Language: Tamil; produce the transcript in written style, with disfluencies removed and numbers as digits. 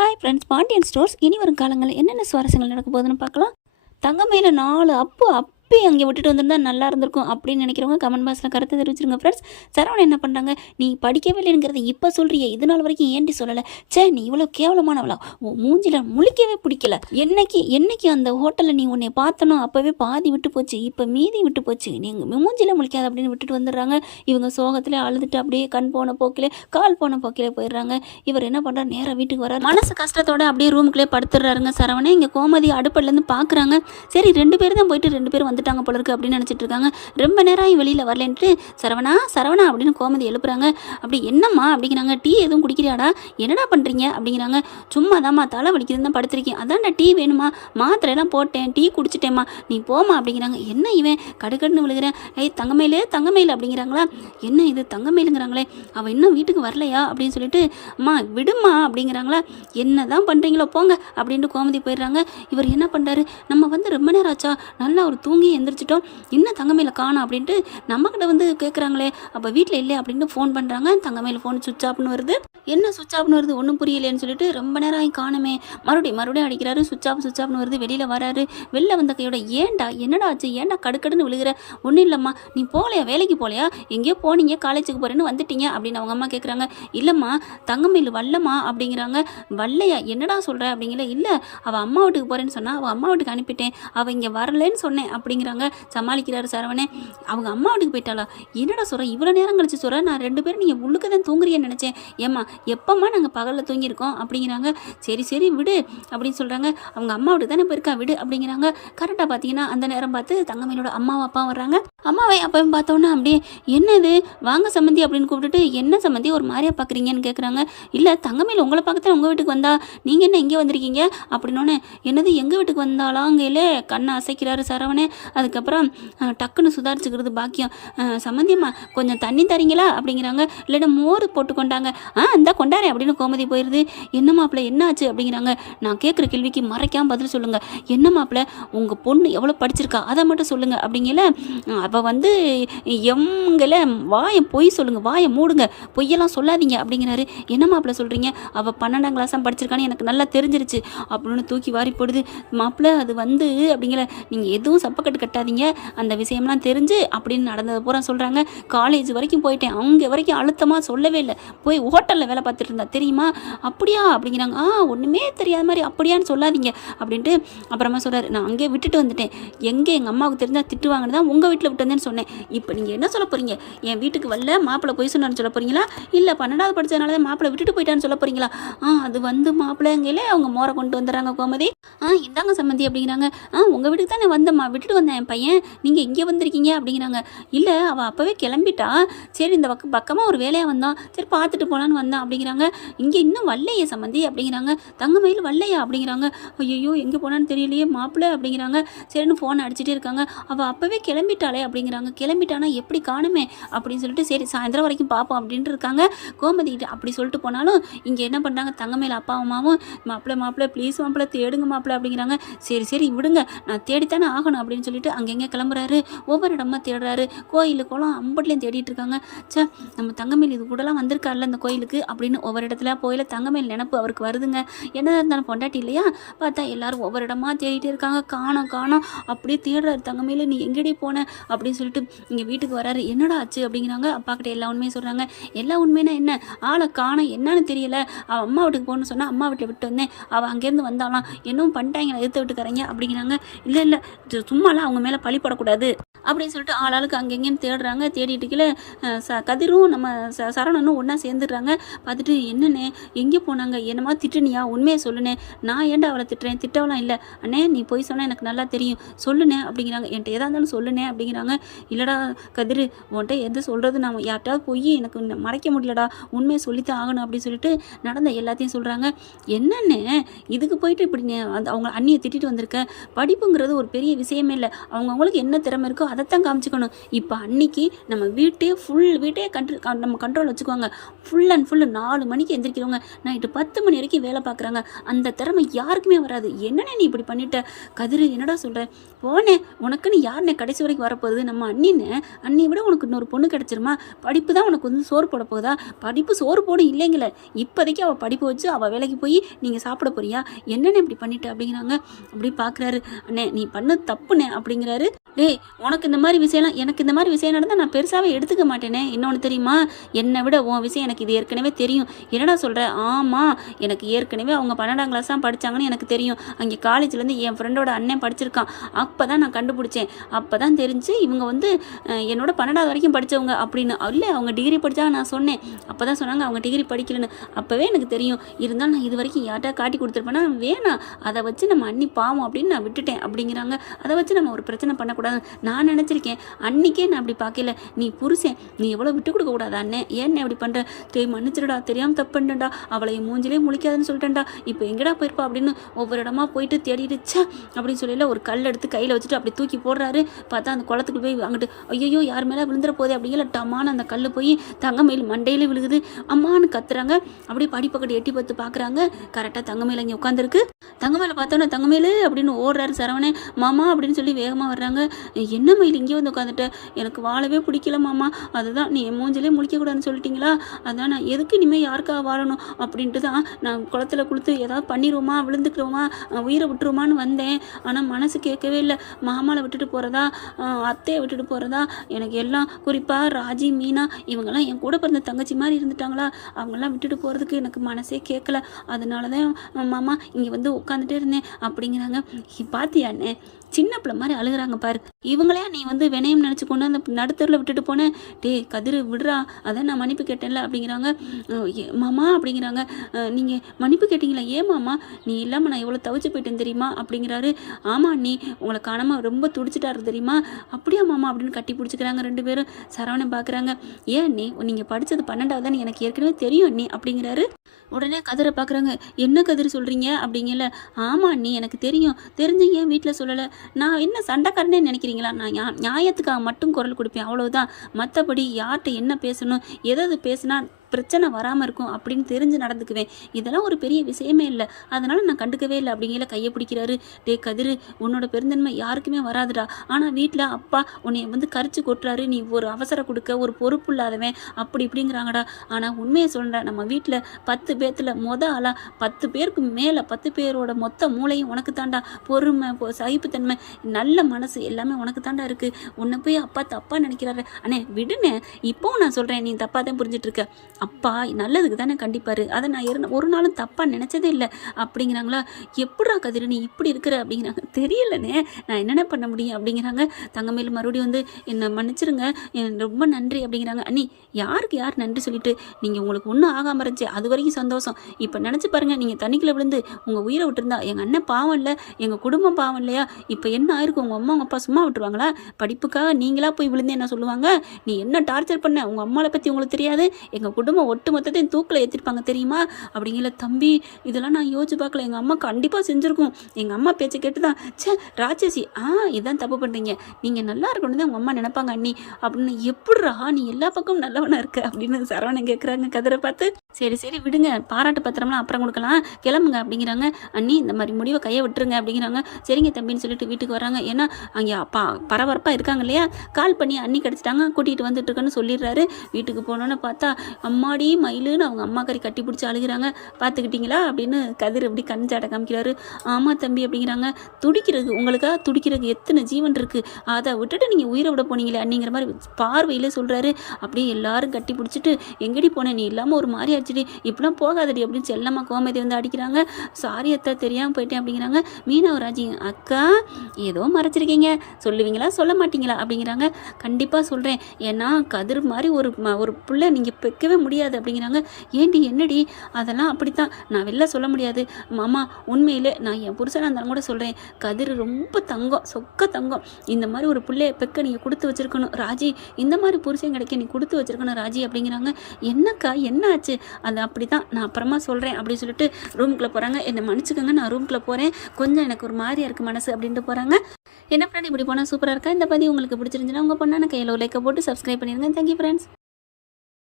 ஹாய் ஃப்ரெண்ட்ஸ், பாண்டியன் ஸ்டோர்ஸ் இனி வரும் காலங்களில் என்னென்ன சுவாரஸ்யங்கள் நடக்க போகுதுன்னு பார்க்கலாம். தங்கமயில 4 அப்பயே அங்கே விட்டுட்டு வந்திருந்தா நல்லா இருந்திருக்கும் அப்படின்னு நினைக்கிறவங்க கமெண்ட் பாக்ஸில் கருத்தை தெரிவிச்சிருங்க ஃப்ரெண்ட்ஸ். சரவணன் என்ன பண்ணுறாங்க, நீ படிக்கவே இல்லைங்கிறத இப்போ சொல்கிறியே, இது நாள் வரைக்கும் ஏன்டி சொல்லலை? சே, நீ இவ்வளோ கேவலமானவளா? மூஞ்சில முழிக்கவே பிடிக்கல. என்னைக்கு அந்த ஹோட்டலில் நீ உன்னை பார்த்தனோ அப்போவே பாதி விட்டு போச்சு, இப்போ மீதி விட்டு போச்சு, நீங்கள் மூஞ்சில முழிக்காது அப்படின்னு விட்டுட்டு வந்துடுறாங்க. இவங்க சோகத்தில் அழுதுட்டு அப்படியே கண் போன போக்கிலே கால் போன போக்கிலே போயிடுறாங்க. இவர் என்ன பண்ணுறாரு, நேராக வீட்டுக்கு வர்றாரு. மனசு கஷ்டத்தோட அப்படியே ரூமுக்குள்ளே படுத்துடுறாருங்க சரவணன். இங்கே கோமதி அடுப்பிலேருந்து பார்க்குறாங்க. சரி, 2 பேர் தான் போயிட்டு 2 பேரும் வந்துட்டாங்க போல இருக்கு அப்படின்னு நினச்சிட்டு இருக்காங்க. ரொம்ப நேரம் வெளியில் வரலன்ட்டு சரவணா அப்படின்னு கோமதி எழுப்புறாங்க. அப்படி என்னம்மா அப்படிங்கிறாங்க. டீ எதுவும் குடிக்கிறியாடா? என்னடா பண்ணுறீங்க அப்படிங்கிறாங்க. சும்மா தாம்மா, தலை வலிக்குதுன்னு தான் படுத்திருக்கேன். அதான்டா டீ வேணுமா? மாத்திரையெல்லாம் போட்டேன், டீ குடிச்சிட்டேம்மா, நீ போமா அப்படிங்கிறாங்க. என்ன இவன் கடுக்கடுன்னு விழுகிறேன். தங்கமயில் அப்படிங்கிறாங்களா? என்ன இது தங்கமயிலுங்கிறாங்களே, அவள் இன்னும் வீட்டுக்கு வரலையா அப்படின்னு சொல்லிட்டு, அம்மா விடுமா அப்படிங்கிறாங்களா. என்ன தான் பண்ணுறீங்களோ போங்க அப்படின்ட்டு கோமதி போயிடுறாங்க. இவர் என்ன பண்ணுறாரு, நம்ம வந்து ரொம்ப நேரம் ஆச்சா, நல்லா ஒரு தூங்கி எந்திரிச்சிட்டோம், இன்னும் தங்கமயில காணோம் அப்படின்ட்டு நம்மக்கிட்ட வந்து கேட்குறாங்களே, அப்போ வீட்டில் இல்லை அப்படின்ட்டு ஃபோன் பண்ணுறாங்க. தங்கமயில ஃபோன் சுவிட்ச் ஆஃப்னு வருது. என்ன சுவிட்ச் ஆஃப்னு வருது, ஒன்றும் புரியலேன்னு சொல்லிட்டு ரொம்ப நேரம் ஆகி காணுமே, மறுபடியும் அடிக்கிறாரு. சுவிட்ச் ஆஃப்னு வருது. வெளியில் வராரு. வெளில வந்த கையோட, ஏன்டா என்னடா ஆச்சு, ஏன்டா கடுக்கடுன்னு விழுகிற? ஒன்றும் இல்லைம்மா, நீ போகலையா, வேலைக்கு போகலையா, எங்கேயோ போனீங்க, காலேஜுக்கு போகிறேன்னு வந்துட்டீங்க அப்படின்னு அவங்க அம்மா கேட்குறாங்க. இல்லைம்மா, தங்கமயில் வல்லம்மா அப்படிங்கிறாங்க. வல்லையா, என்னடா சொல்கிற அப்படிங்கிற. இல்லை, அவள் அம்மா வீட்டுக்கு போகிறேன்னு சொன்னால் அவள் அம்மா வீட்டுக்கு அனுப்பிட்டேன், அவள் இங்கே வரலன்னு சொன்னேன் அப்படிங்கிறாங்க. சமாளிக்கிறாரு சரவணே. அவங்க அம்மா வீட்டுக்கு போயிட்டாளா? என்னடா சொல்கிற, இவ்வளோ நேரம் கழிச்சு சொல்கிற, நான் 2 பேரும் நீங்கள் உள்ளுக்கு தான் தூங்குறியன்னு நினச்சேன். ஏம்மா, எப்போம்மா நாங்கள் பகலில் தூங்கியிருக்கோம் அப்படிங்கிறாங்க. சரி விடு அப்படின்னு சொல்கிறாங்க. அவங்க அம்மா வீட்டுக்கு தானே போயிருக்கா, விடு அப்படிங்கிறாங்க. கரெக்டாக பார்த்தீங்கன்னா அந்த நேரம் பார்த்து தங்கமயிலோட அம்மாவும் அப்பா வர்றாங்க. அம்மாவை அப்பவும் பார்த்தோன்னா அப்படியே, என்னது வாங்க சம்மந்தி அப்படின்னு கூப்பிட்டுட்டு, என்ன சம்மந்தி ஒரு மாதிரியா பார்க்குறீங்கன்னு கேட்குறாங்க. இல்லை, தங்கமயில் உங்களை பார்க்கத்தான் உங்கள் வீட்டுக்கு வந்தா, நீங்கள் என்ன இங்கே வந்திருக்கீங்க அப்படின்னோடனே, என்னது எங்கள் வீட்டுக்கு வந்தாலாங்கையிலே கண்ணை அசைக்கிறாரு சரவணே. அதுக்கப்புறம் டக்குன்னு சுதாரிச்சுக்கிறது பாக்கியம். சம்மந்தியம்மா கொஞ்சம் தண்ணி தரீங்களா அப்படிங்கிறாங்க. இல்லைன்னா மோர் போட்டு கொண்டாங்க. இந்த கொண்டாரேன் அப்படின்னு கோமதி போயிடுது. என்ன மாப்பிள்ள என்ன ஆச்சு அப்படிங்கிறாங்க. நான் கேட்குற கேள்விக்கு மறைக்காமல் பதில் சொல்லுங்கள். என்ன மாப்பிள்ள, உங்கள் பொண்ணு எவ்வளோ படிச்சிருக்கா அதை மட்டும் சொல்லுங்கள் அப்படிங்கல. அவள் வந்து எங்களை பொய் சொல்லுங்கள், வாயை மூடுங்க, பொய்யெல்லாம் சொல்லாதீங்க அப்படிங்கிறாரு. என்ன மாப்பிள்ள சொல்கிறீங்க, அவள் 12ஆம் கிளாஸ் தான் படிச்சிருக்கான்னு எனக்கு நல்லா தெரிஞ்சிருச்சு அப்படின்னு தூக்கி வாரி போடுது. மாப்பிள்ள அது வந்து அப்படிங்கிற, நீங்கள் எதுவும் சப்பக்கட்டு கட்டாதீங்க, அந்த விஷயம்லாம் தெரிஞ்சு அப்படின்னு நடந்தது பூரா சொல்கிறாங்க. காலேஜ் வரைக்கும் போயிட்டேன், அங்கே வரைக்கும் அழுத்தமாக சொல்லவே இல்லை, போய் ஹோட்டலில் வேலை பார்த்துட்டு இருந்தா தெரியுமா? அப்படியா அப்படிங்கிறாங்க. ஒன்றுமே தெரியாத மாதிரி அப்படியான்னு சொல்லாதீங்க அப்படின்ட்டு அப்புறமா சொல்கிறாரு. நான் அங்கேயே விட்டுட்டு வந்துட்டேன், எங்கே எங்கள் அம்மாவுக்கு தெரிஞ்சால் திட்டுவாங்கன்னு தான் உங்கள் வீட்டில் விட்டு வந்தேன்னு சொன்னேன். இப்போ நீங்கள் என்ன சொல்ல போகிறீங்க, என் வீட்டுக்கு வரல மாப்பிள்ளை போய் சொன்னான்னு சொல்ல போகிறீங்களா, இல்லை 12ஆவது படித்ததுனால தான் மாப்பிள்ளை விட்டுட்டு போயிட்டான்னு சொல்ல போகிறீங்களா? அது வந்து மாப்பிள்ளைங்களே அவங்க மோரை கொண்டு வந்துடுறாங்க கோமதி. இந்தாங்க சம்மந்தி அப்படிங்கிறாங்க. உங்கள் வீட்டுக்கு தான் நான் வந்தம்மா, விட்டுட்டு வந்தேன் என் பையன், நீங்கள் இங்கே வந்திருக்கீங்க அப்படிங்கிறாங்க. இல்லை, அவள் அப்போவே கிளம்பிட்டா, சரி இந்த பக்கமாக ஒரு வேலையாக வந்தான், சரி பார்த்துட்டு போகலான்னு வந்தான் அப்படிங்கிறாங்க. இங்கே இன்னும் வல்லையே சம்மந்தி அப்படிங்கிறாங்க. தங்கமயில் வல்லையா அப்படிங்கிறாங்க. ஐயோ எங்கே போனான்னு தெரியலையே மாப்பிள்ளை அப்படிங்கிறாங்க. சரின்னு ஃபோன் அடிச்சுட்டே இருக்காங்க. அவள் அப்போவே கிளம்பிட்டாளே அப்படிங்கிறாங்க. கிளம்பிட்டானா எப்படி காணுமே அப்படின்னு சொல்லிட்டு, சரி சாயந்தரம் வரைக்கும் பார்ப்போம் அப்படின்ட்டு இருக்காங்க. கோமதி அப்படி சொல்லிட்டு போனாலும் இங்கே என்ன பண்ணுறாங்க, தங்கமயில் அப்பா அம்மாவும், மாப்பிள்ளை ப்ளீஸ் மாப்பிள்ளை தேடுங்க மாப்பிள்ளை அப்படிங்கிறாங்க. சரி விடுங்க, நான் தேடித்தானே ஆகணும் அப்படின்னு சொல்லிட்டு அங்கெங்கே கிளம்புறாரு. ஒவ்வொரு இடமா தேடுறாரு. கோயில் குளம் அம்பட்லேயும் தேடிட்டு இருக்காங்க. சே, நம்ம தங்கமயில் இது கூடலாம் வந்திருக்காருல இந்த கோயிலுக்கு அப்படின்னு ஒவ்வொரு இடத்துல போயில தங்கமயில் நினப்பு அவருக்கு வருதுங்க. என்னதான் இருந்தாலும் பொண்டாட்டி இல்லையா, பார்த்தா எல்லாரும் ஒவ்வொரு இடமா தேடிட்டு இருக்காங்க. காணோம் அப்படியே தேடுறாரு. தங்கமயில் நீ எங்கடி போன அப்படின்னு சொல்லிட்டு இங்கே வீட்டுக்கு வராரு. என்னடா ஆச்சு அப்படிங்கிறாங்க. அப்பா கிட்ட எல்லா உண்மையும் சொல்கிறாங்க. எல்லா உண்மைனா என்ன, ஆளை காணோம், என்னன்னு தெரியல, அவள் அம்மா வீட்டுக்கு போகணுன்னு சொன்னால் அம்மா வீட்டை விட்டு வந்தேன், அவள் அங்கேருந்து வந்தாலாம், இன்னும் பண்ணிட்டாங்க, எதிர்த்து விட்டுக்கறீங்க அப்படிங்கிறாங்க. இல்லை சும்மாலாம் அவங்க மேலே பழி படக்கூடாது அப்படின்னு சொல்லிட்டு ஆளாளுக்கு அங்கெங்கேன்னு தேடுறாங்க. தேடிட்டு கீழே கதிரும் நம்ம சரவணனும் ஒன்றா சேர்ந்துடுறாங்க. பார்த்துட்டு, என்னண்ணே எங்கே போனாங்க, என்னமா திட்டுனியா, உண்மையை சொல்லுனே, நான் ஏன்டா அவளை திட்டுறேன், திட்டவெல்லாம் இல்லை அண்ணே, நீ போய் சொன்னால் எனக்கு நல்லா தெரியும், சொல்லுனே அப்படிங்கிறாங்க. என்கிட்ட எதாக இருந்தாலும் சொல்லுனே அப்படிங்கிறாங்க. இல்லைடா கதிர், உன்கிட்ட எது சொல்கிறது, நான் யார்ட்டாவது போய் எனக்கு மறைக்க முடியலடா, உண்மையை சொல்லித்தான் ஆகணும் அப்படின்னு சொல்லிட்டு நடந்த எல்லாத்தையும் சொல்கிறாங்க. என்னண்ணே இதுக்கு போயிட்டு இப்படி அவங்க அண்ணியை திட்டிட்டு வந்திருக்கேன். படிப்புங்கிறது ஒரு பெரிய விஷயமே இல்லை. அவங்கவுங்களுக்கு என்ன திறமை இருக்கோ அதைத்தான் காமிச்சிக்கணும். இப்போ அன்னைக்கு நம்ம வீட்டையே நம்ம கண்ட்ரோல் வச்சுக்குவாங்க. ஃபுல் அண்ட் ஃபுல்லு 4 மணிக்கு எந்திரிக்கிறவங்க நைட்டு 10 மணி வரைக்கும் வேலை பார்க்குறாங்க. அந்த திறமை யாருக்குமே வராது. என்னென்ன நீ இப்படி பண்ணிட்ட? கதிர் என்னடா சொல்கிற? போனேன், உனக்குன்னு யாருன்னே கடைசி வரைக்கும் வரப்போகுது? நம்ம அண்ணியை விட உனக்கு இன்னொரு பொண்ணு கிடச்சிருமா? படிப்பு தான் உனக்கு வந்து சோறு போட போகுதா? படிப்பு சோறு போடும் இல்லைங்களே, இப்போதைக்கு அவள் படிப்பு வச்சு அவள் வேலைக்கு போய் நீங்கள் சாப்பிட போறியா? என்னென்ன இப்படி பண்ணிட்ட அப்படிங்கிறாங்க. அப்படி பார்க்குறாரு. அண்ணே நீ பண்ண தப்புண்ணே அப்படிங்கிறாரு. டேய், உனக்கு இந்த மாதிரி விஷயம்லாம், எனக்கு இந்த மாதிரி விஷயம் நடந்தால் நான் பெருசாகவே எடுத்துக்க மாட்டேனே. இன்னொன்று தெரியுமா, என்னை விட உன் விஷயம் எனக்கு இது ஏற்கனவே தெரியும். என்னடா சொல்கிற? ஆமாம், எனக்கு ஏற்கனவே அவங்க 12ஆம் கிளாஸ் தான் படித்தாங்கன்னு எனக்கு தெரியும். அங்கே காலேஜ்லேருந்து என் ஃப்ரெண்டோட அண்ணன் படிச்சிருக்கான். அப்போ தான் நான் கண்டுபிடிச்சேன். அப்போ தான் தெரிஞ்சு இவங்க வந்து என்னோட 12ஆவது வரைக்கும் படித்தவங்க அப்படின்னு. இல்லை, அவங்க டிகிரி படித்தாங்க நான் சொன்னேன். அப்போ தான் சொன்னாங்க அவங்க டிகிரி படிக்கலன்னு. அப்போவே எனக்கு தெரியும். இருந்தாலும் நான் இது வரைக்கும் யார்ட்டா காட்டி கொடுத்துருப்பேன்னா வேணாம், அதை வச்சு நம்ம அண்ணி பாவம் அப்படின்னு நான் விட்டுட்டேன் அப்படிங்கிறாங்க. அதை வச்சு நம்ம ஒரு பிரச்சனை பண்ணக்கூடாது நான் நினச்சிருக்கேன். அன்னைக்கே நான் அப்படி பார்க்கல. நீ புருஷன், நீ எவ்வளோ விட்டு கொடுக்க கூடாது அண்ணே. ஏன் அப்படி பண்ணுற? மன்னிச்சிருடா, தெரியாமல் தப்பு பண்ணிட்டேன்டா, அவளை மூஞ்சிலே முழிக்காதுன்னு சொல்லிட்டேன்டா, இப்போ எங்கடா போயிருப்பா அப்படின்னு ஒவ்வொரு இடமா போயிட்டு தேடிடுச்சா அப்படின்னு சொல்லல ஒரு கல் எடுத்து கையில் வச்சுட்டு அப்படி தூக்கி போடுறாரு. பார்த்தா அந்த குளத்துக்கு போய் அங்கிட்டு ஐயோ யார் மேலே விழுந்துற போதே அப்படிங்கிற டமான அந்த கல் போய் தங்கமயில் மண்டையிலே விழுகுது. அம்மான்னு கத்துறாங்க. அப்படியே படிப்பக்கட்டு எட்டி பார்த்து பார்க்குறாங்க. கரெக்டாக தங்கமயில் இங்கே உட்காந்துருக்கு. தங்கமயில பார்த்தோன்னே தங்கமயில் அப்படின்னு ஓடுறாரு சரவணே. மாமா அப்படின்னு சொல்லி வேகமாக வர்றாங்க. என்ன மயில் இங்கே வந்து உட்காந்துட்ட? எனக்கு வாழவே பிடிக்கல மாமா, அதுதான் நீ என் மூஞ்சிலே முழிக்கக்கூடாதுன்னு சொல்லிட்டீங்களா, அதான் நான் எதுக்கு இனிமேல் யாருக்காக வாழணும் அப்படின்ட்டு தான் நான் குளத்துல குளுத்து ஏதாவது பண்ணிடுவோமா, விழுந்துக்கிறோமா, உயிரை விட்டுருமான்னு வந்தேன். ஆனால் மனசு கேட்கவே இல்லை. மாமாவை விட்டுட்டு போகிறதா, அத்தையை விட்டுட்டு போகிறதா, எனக்கு எல்லாம் குறிப்பாக ராஜி மீனா இவங்கெல்லாம் என் கூட பிறந்த தங்கச்சி மாதிரி இருந்துட்டாங்களா, அவங்கெல்லாம் விட்டுட்டு போகிறதுக்கு எனக்கு மனசே கேட்கல. அதனால தான் மாமா இங்கே வந்து உட்காந்துட்டே இருந்தேன் அப்படிங்கிறாங்க. பாத்தியாண்ணே, சின்ன பிள்ளை மாதிரி அழுகிறாங்க பாரு. இவங்களே நீ வந்து வினயம் நினச்சி கொண்டு அந்த நடுத்தரில் விட்டுட்டு போனேன். டே கதிர் விடுறா, அதான் நான் மன்னிப்பு கேட்டேன்ல அப்படிங்கிறாங்க. மாமா அப்படிங்கிறாங்க. நீங்கள் மன்னிப்பு கேட்டிங்களா? ஏன் மாமா, நீ இல்லாமல் நான் எவ்வளோ தவிச்சு போயிட்டேன் தெரியுமா அப்படிங்கிறாரு. ஆமாம் நீ உங்களை காணாமல் ரொம்ப துடிச்சிட்டாரு தெரியுமா? அப்படியா மாமா அப்படின்னு கட்டி பிடிச்சிக்கிறாங்க ரெண்டு பேரும். சரவணன் பார்க்குறாங்க. ஏன் நீங்கள் படித்தது 12ஆவதுன்னு எனக்கு ஏற்கனவே தெரியும் நீ அப்படிங்கிறாரு. உடனே கதிரை பார்க்குறாங்க. என்ன கதிர் சொல்கிறீங்க அப்படிங்கல. ஆமாம் நீ எனக்கு தெரியும், தெரிஞ்சு ஏன் வீட்டில் சொல்லலை? நான் என்ன சண்டைக்காரனே நினைக்கிறீங்களா? நான் நியாயத்துக்காக மட்டும் குரல் கொடுப்பேன், அவ்வளவுதான். மற்றபடி யார்கிட்ட என்ன பேசணும், எதாவது பேசுனா பிரச்சனை வராமல் இருக்கும் அப்படின்னு தெரிஞ்சு நடந்துக்குவேன். இதெல்லாம் ஒரு பெரிய விஷயமே இல்லை, அதனால் நான் கண்டுக்கவே இல்லை அப்படிங்கிற கையை பிடிக்கிறாரு. டே கதிர், உன்னோட பெருந்தன்மை யாருக்குமே வராதுடா. ஆனால் வீட்டில் அப்பா உன்னை வந்து கரிச்சு கொட்டுறாரு, நீ ஒரு அவசரம் கொடுக்க ஒரு பொறுப்பு இல்லாதவன் அப்படி இப்படிங்கிறாங்கடா. ஆனால் உண்மையை சொல்கிறேன், நம்ம வீட்டில் 10 பேர்த்தில் ஆளாக 10 பேருக்கு மேலே 10 பேரோட மொத்த மூளையும் உனக்கு தாண்டா. பொறுமை, சகிப்புத்தன்மை, நல்ல மனசு எல்லாமே உனக்கு தாண்டா இருக்குது. உன்னை போய் அப்பா தப்பாக நினைக்கிறாரு. அண்ணே விடுனே, இப்போவும் நான் சொல்கிறேன், நீ தப்பாக தான் புரிஞ்சிட்ருக்க. அப்பா நல்லதுக்கு தானே கண்டிப்பார், அதை நான் ஒரு நாளும் தப்பாக நினச்சதே இல்லை அப்படிங்கிறாங்களா. எப்படா கதிர் நீ இப்படி இருக்கிற அப்படிங்கிறாங்க. தெரியலண்ணே, நான் என்னென்ன பண்ண முடியும் அப்படிங்கிறாங்க. தங்கமேல் மறுபடியும் வந்து என்னை மன்னிச்சிருங்க, ரொம்ப நன்றி அப்படிங்கிறாங்க. அண்ணி யாருக்கு யார் நன்றி சொல்லிட்டு, நீங்கள் உங்களுக்கு ஒன்றும் ஆகாமல் இருந்துச்சு அது வரைக்கும் சந்தோஷம். இப்போ நினச்சி பாருங்கள், நீங்கள் தண்ணிக்குள்ளே விழுந்து உங்கள் உயிரை விட்டுருந்தா எங்கள் அண்ணன் பாவம் இல்லை, எங்கள் குடும்பம் பாவம் இல்லையா? இப்போ என்ன ஆயிருக்கும்? உங்கள் அம்மா உங்கள் அப்பா சும்மா விட்டுருவாங்களா? படிப்புக்காக நீங்களாக போய் விழுந்து என்ன சொல்லுவாங்க? நீ என்ன டார்ச்சர் பண்ண, உங்கள் அம்மாவை பற்றி உங்களுக்கு தெரியாது, எங்கள் குடும்பம் ஒட்டு மொத்தத்தையும் தூக்கில் ஏற்றிருப்பாங்க தெரியுமா அப்படிங்கிற. தம்பி இதெல்லாம் நான் யோசிச்சு பார்க்கல, எங்கள் அம்மா கண்டிப்பாக செஞ்சுருக்கும். எங்கள் அம்மா பேச்சை கேட்டு தான் ராட்சசி இதான் தப்பு பண்ணுறீங்க, நீங்கள் நல்லா இருக்கணும் தான் உங்கள் அம்மா நினைப்பாங்க அண்ணி அப்படின்னு. எப்படிரா நீ எல்லா பக்கமும் நல்லவனாக இருக்க அப்படின்னு சரவணன் கேட்குறாங்க கதிரை பார்த்து. சரி சரி விடுங்க, பாராட்டு பத்திரம்லாம் அப்புறம் கொடுக்கலாம், கிளம்புங்க அப்படிங்கிறாங்க. அண்ணி இந்த மாதிரி முடிவை கையை விட்டுருங்க அப்படிங்கிறாங்க. சரிங்க தம்பின்னு சொல்லிட்டு வீட்டுக்கு வராங்க. ஏன்னா அங்கே பரபரப்பாக இருக்காங்க இல்லையா, கால் பண்ணி அண்ணி கிடச்சிட்டாங்க, கூட்டிகிட்டு வந்துட்டு இருக்கேன்னு சொல்லிடுறாரு. வீட்டுக்கு போனோன்னு பார்த்தா அம்மாடி மயிலுன்னு அவங்க அம்மா கறி கட்டி பிடிச்சி அழுகிறாங்க. பார்த்துக்கிட்டிங்களா அப்படின்னு கதிர் அப்படி கண் சாட்டை காமிக்கிறாரு. ஆமாம் தம்பி அப்படிங்கிறாங்க. துடிக்கிறது உங்களுக்காக துடிக்கிறதுக்கு எத்தனை ஜீவன் இருக்குது, அதை விட்டுட்டு நீங்கள் உயிரை விட போனீங்களே அப்படிங்கிற மாதிரி பார்வையில் சொல்கிறாரு. அப்படியே எல்லாரும் கட்டி பிடிச்சிட்டு எங்கடி போனேன், நீ இல்லாமல் ஒரு மாதிரி அடிச்சிடி, இப்படிலாம் போகாதடி அப்படின்னு செல்லம்மா கோமதி வந்து அடிக்கிறாங்க. சாரி அத்தை தெரியாமல் போயிட்டேன் அப்படிங்கிறாங்க. மீனவராஜி அக்கா ஏதோ மறைச்சிருக்கீங்க, சொல்லுவீங்களா சொல்ல மாட்டீங்களா அப்படிங்கிறாங்க. கண்டிப்பாக சொல்கிறேன், ஏன்னா கதிர் மாதிரி ஒரு பிள்ளை நீங்கள் வைக்கவே முடியாது அப்படிங்கிறாங்க. ஏண்டி என்னடி அதெல்லாம் அப்படித்தான், நான் வெளில சொல்ல முடியாது மாமா. உண்மையிலே நான் என் புருஷனாக இருந்தாலும் கூட சொல்கிறேன், கதிர் ரொம்ப தங்கம், சொக்க தங்கம். இந்த மாதிரி ஒரு பிள்ளைய பெக்க நீங்கள் கொடுத்து வச்சுருக்கணும் ராஜி, இந்த மாதிரி புருஷன் கிடைக்க நீ கொடுத்து வச்சுருக்கணும் ராஜி அப்படிங்கிறாங்க. என்னக்கா என்ன ஆச்சு? அது அப்படி தான், நான் அப்புறமா சொல்கிறேன் அப்படின்னு சொல்லிட்டு ரூமுக்குள்ளே போகிறாங்க. என்னை மன்னிச்சுக்கோங்க, நான் ரூமுக்குள்ளே போகிறேன், கொஞ்சம் எனக்கு ஒரு மாதிரியாக இருக்குது மனசு அப்படின்ட்டு போகிறாங்க. என்ன ஃப்ரெண்ட் இப்படி போனால் சூப்பராக இருக்கா? இந்த பதிவு உங்களுக்கு பிடிச்சிருந்துச்சுன்னா உங்கள் பொண்ணான கையில் ஒரு லைக்கை போட்டு சப்ஸ்கிரைப் பண்ணிடுங்க. Thank you friends.